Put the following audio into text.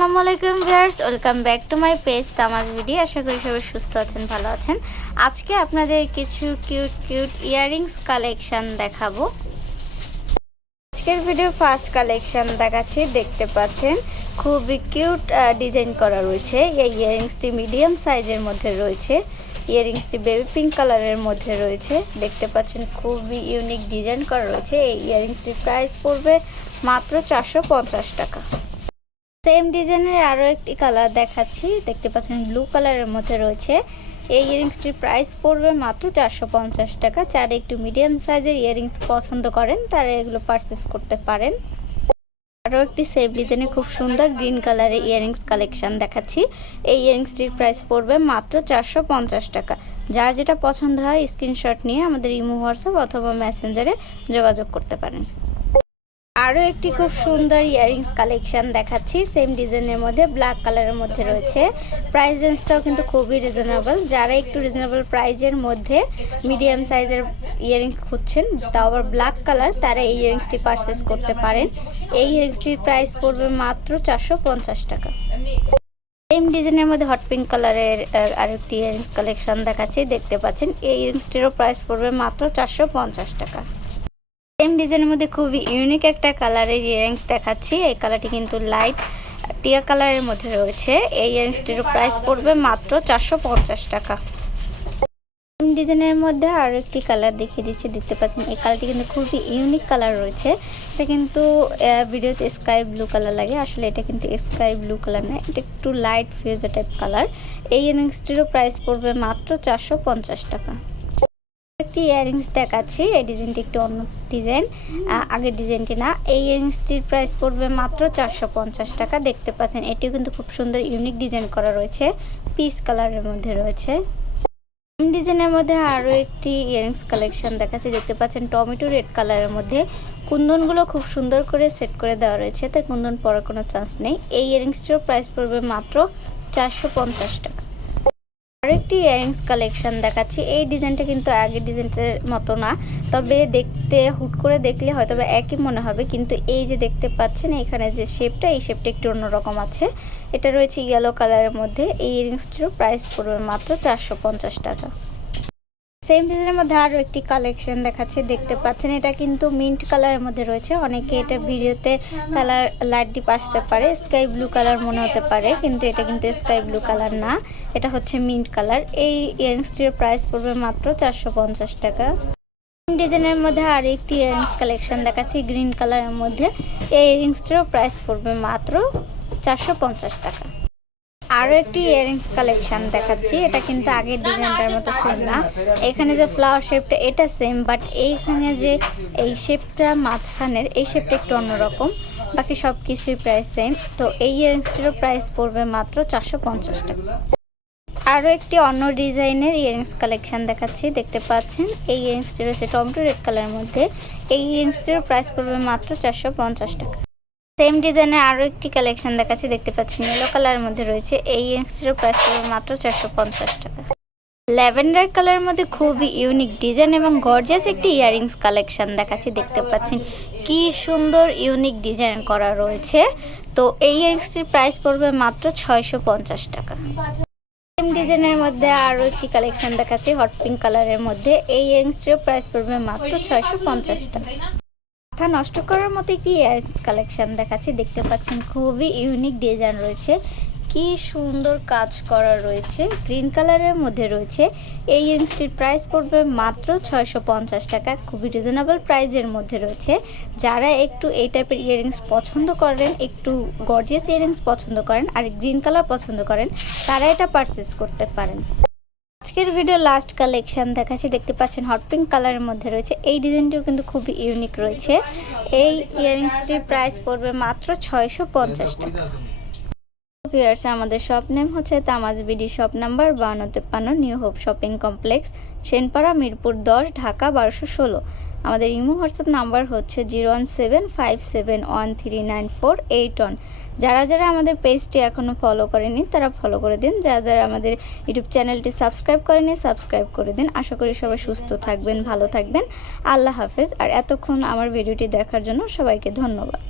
আসসালামু আলাইকুম viewers, welcome back to my page তামাজ video আশা করি সবাই সুস্থ আছেন, ভালো আছেন। আজকে আপনাদের কিছু কিউট কিউট ইয়াররিংস কালেকশন দেখাবো। আজকের ভিডিও ফার্স্ট কালেকশন দেখাচ্ছি, দেখতে পাচ্ছেন। খুবই কিউট ডিজাইন করা রয়েছে। এই ইয়াররিংসটি মিডিয়াম সাইজের মধ্যে রয়েছে। ইয়াররিংসটি বেবি পিঙ্ক কালারের মধ্যে রয়েছে। দেখতে পাচ্ছেন, খুবই ইউনিক ডিজাইন করা রয়েছে। এই ইয়াররিংসটির প্রাইস পড়বে মাত্র চারশো পঞ্চাশ টাকা। সেম ডিজাইনের আরও একটি কালার দেখাচ্ছি। দেখতে পাচ্ছেন ব্লু কালারের মধ্যে রয়েছে। এই ইয়ারিংসটির প্রাইস পড়বে মাত্র চারশো পঞ্চাশ টাকা। যারা একটু মিডিয়াম সাইজের ইয়ারিংস পছন্দ করেন, তারা এগুলো পারচেস করতে পারেন। আরও একটি সেম ডিজাইনের খুব সুন্দর গ্রিন কালারের ইয়ারিংস কালেকশন দেখাচ্ছি। এই ইয়ারিংসটির প্রাইস পড়বে মাত্র চারশো পঞ্চাশ টাকা। যার যেটা পছন্দ হয়, স্ক্রিনশট নিয়ে আমাদের ইমো, হোয়াটসঅ্যাপ অথবা মেসেঞ্জারে যোগাযোগ করতে পারেন। আরও একটি খুব সুন্দর ইয়ারিংস কালেকশন দেখাচ্ছি। সেম ডিজাইনের মধ্যে ব্ল্যাক কালারের মধ্যে রয়েছে। প্রাইস রেঞ্জটাও কিন্তু খুবই রিজনেবল। যারা একটু রিজনেবল প্রাইজের মধ্যে মিডিয়াম সাইজের ইয়ারিংস খুঁজছেন, তাও আবার ব্ল্যাক কালার, তারা এই ইয়ারিংসটি পারচেস করতে পারেন। এই ইয়ারিংসটির প্রাইস পড়বে মাত্র চারশো পঞ্চাশ টাকা। সেম ডিজাইনের মধ্যে হট পিঙ্ক কালারের আরেকটি ইয়ারিংস কালেকশন দেখাচ্ছি। দেখতে পাচ্ছেন, এই ইয়ারিংসটিরও প্রাইস পড়বে মাত্র চারশো পঞ্চাশ টাকা। সেম ডিজাইনের মধ্যে খুবই ইউনিক একটা কালারের ইয়ারিংস দেখাচ্ছি। এই কালারটি কিন্তু লাইট টিয়া কালারের মধ্যে রয়েছে। এই ইয়ারিংসটির প্রাইস পড়বে মাত্র চারশো পঞ্চাশ টাকা। সেম ডিজাইনের মধ্যে আরও একটি কালার দেখিয়ে দিচ্ছি, দেখতে পাচ্ছেন। এই কালারটি কিন্তু খুবই ইউনিক কালার রয়েছে। এটা কিন্তু ভিডিওতে স্কাই ব্লু কালার লাগে। আসলে এটা কিন্তু স্কাই ব্লু কালার না, এটা একটু লাইট ফিউজা টাইপ কালার। এই ইয়ারিংসটিরও প্রাইস পড়বে মাত্র চারশো পঞ্চাশ টাকা। একটি ইয়ারিংস দেখাচ্ছি। এই ডিজাইনটি একটু অন্য ডিজাইন আগের ডিজাইনটি না। এই ইয়ারিংসটির প্রাইস পড়বে মাত্র চারশো পঞ্চাশ টাকা। দেখতে পাচ্ছেন এটিও কিন্তু খুব সুন্দর ইউনিক ডিজাইন করা রয়েছে। পিস কালারের মধ্যে রয়েছে। ডিজাইনের মধ্যে আরও একটি ইয়ারিংস কালেকশন দেখাচ্ছি। দেখতে পাচ্ছেন টমেটো রেড কালারের মধ্যে। কুন্দনগুলো খুব সুন্দর করে সেট করে দেওয়া রয়েছে তাই কুন্দন পরার কোনো চান্স নেই। এই ইয়ারিংসটিরও প্রাইস পড়বে মাত্র চারশো পঞ্চাশ টাকা। আরেকটি ইয়ারিংস কালেকশন দেখাচ্ছি। এই ডিজাইনটা কিন্তু আগের ডিজাইনের মতো না। তবে দেখতে, হুট করে দেখলে হয়তো বা একই মনে হবে। কিন্তু এই যে দেখতে পাচ্ছেন, এখানে যে শেপটা এই শেপটা একটু অন্যরকম আছে। এটা রয়েছে ইয়েলো কালারের মধ্যে। এই ইয়ারিংসটিরও প্রাইস পড়বে মাত্র চারশো পঞ্চাশ টাকা। সেম ডিজাইনের মধ্যে আরও একটি কালেকশন দেখাচ্ছে, দেখতে পাচ্ছেন। এটা কিন্তু মিন্ট কালারের মধ্যে রয়েছে। অনেকে এটা ভিডিওতে কালার লাইট ডিপ আসতে পারে স্কাই ব্লু কালার মনে হতে পারে, কিন্তু এটা কিন্তু স্কাই ব্লু কালার না। এটা হচ্ছে মিন্ট কালার এই ইয়ারিংসটির প্রাইস পড়বে মাত্র চারশো পঞ্চাশ টাকা। ডিজাইনের মধ্যে আর একটি ইয়ারিংস কালেকশন দেখাচ্ছি গ্রিন কালারের মধ্যে। এই ইয়ারিংসটিরও প্রাইস পড়বে মাত্র চারশো পঞ্চাশ টাকা। আরও একটি ইয়ারিংস কালেকশন দেখাচ্ছি। এটা কিন্তু আগের ডিজাইনটার মতো সেম না। এখানে যে ফ্লাওয়ার শেপটা এটা সেম বাট এইখানে যে এই শেপটা মাঝখানের, এই শেপটা একটু অন্যরকম। বাকি সব কিছুই প্রাইস সেম তো এই ইয়ারিংসটিরও প্রাইস পড়বে মাত্র চারশো পঞ্চাশ টাকা। আরও একটি অন্য ডিজাইনের ইয়ারিংস কালেকশন দেখাচ্ছি, দেখতে পাচ্ছেন? এই ইয়ারিংসটি রয়েছে টমেটো রেড কালারের মধ্যে, এই ইয়ারিংসটিরও প্রাইস পড়বে মাত্র চারশো পঞ্চাশ টাকা। সেম ডিজাইনের আরও একটি কালেকশন দেখাচ্ছি, দেখতে পাচ্ছি ইয়েলো কালারের মধ্যে রয়েছে। এই ইয়ারিংসটিরও প্রাইস পড়বে মাত্র চারশো পঞ্চাশ টাকা। ল্যাভেন্ডার কালারের মধ্যে খুবই ইউনিক ডিজাইন এবং গর্জিয়াস একটি ইয়ারিংস কালেকশন দেখাচ্ছি, দেখতে পাচ্ছেন কি সুন্দর ইউনিক ডিজাইন করা রয়েছে। তো এই ইয়ারিংসটির প্রাইস পড়বে মাত্র ছয়শো পঞ্চাশ টাকা। সেম ডিজাইনের মধ্যে আরও একটি কালেকশন দেখাচ্ছি হট পিঙ্ক কালারের মধ্যে। এই ইয়ারিংসটিরও প্রাইস পড়বে মাত্র ছয়শো পঞ্চাশ টাকা। মাথা নষ্ট করার মতো একটি ইয়ারিংস কালেকশন দেখাচ্ছি? দেখতে পাচ্ছেন খুবই ইউনিক ডিজাইন রয়েছে। কি সুন্দর কাজ করা রয়েছে। গ্রিন কালারের মধ্যে রয়েছে। এই ইয়ারিংসটির প্রাইস পড়বে মাত্র ছয়শো পঞ্চাশ টাকা। খুবই রিজনেবল প্রাইজের মধ্যে রয়েছে। যারা একটু এই টাইপের ইয়ারিংস পছন্দ করেন, একটু গর্জিয়াস ইয়ারিংস পছন্দ করেন, আর গ্রিন কালার পছন্দ করেন, তারা এটা পারচেস করতে পারেন। আজকের ভিডিও লাস্ট কালেকশন দেখাচ্ছি। দেখতে পাচ্ছেন হট পিঙ্ক কালারের মধ্যে রয়েছে। এই ডিজাইনটিও কিন্তু খুবই ইউনিক রয়েছে। এই ইয়ারিংসটির প্রাইস পড়বে মাত্র ছয়শো পঞ্চাশ টাকা। ভিউয়ার্স আমাদের শপ নেম হচ্ছে তামাজ বিডি শপ নাম্বার বাউন্ন তেপ্পান্ন new hope shopping complex Senpara, Mirpur দশ, ঢাকা বারোশো ষোলো। আমাদের ইমো হোয়াটসঅ্যাপ নাম্বার হচ্ছে zero one seven five seven one three nine four eight one যারা যারা আমাদের পেজটি এখনও ফলো করেনি, তারা ফলো করে দিন। যারা যারা আমাদের ইউটিউব চ্যানেলটি সাবস্ক্রাইব করেনি সাবস্ক্রাইব করে দিন। আশা করি সবাই সুস্থ থাকবেন, ভালো থাকবেন। আল্লাহ হাফেজ। আর এতক্ষণ আমার ভিডিওটি দেখার জন্য সবাইকে ধন্যবাদ।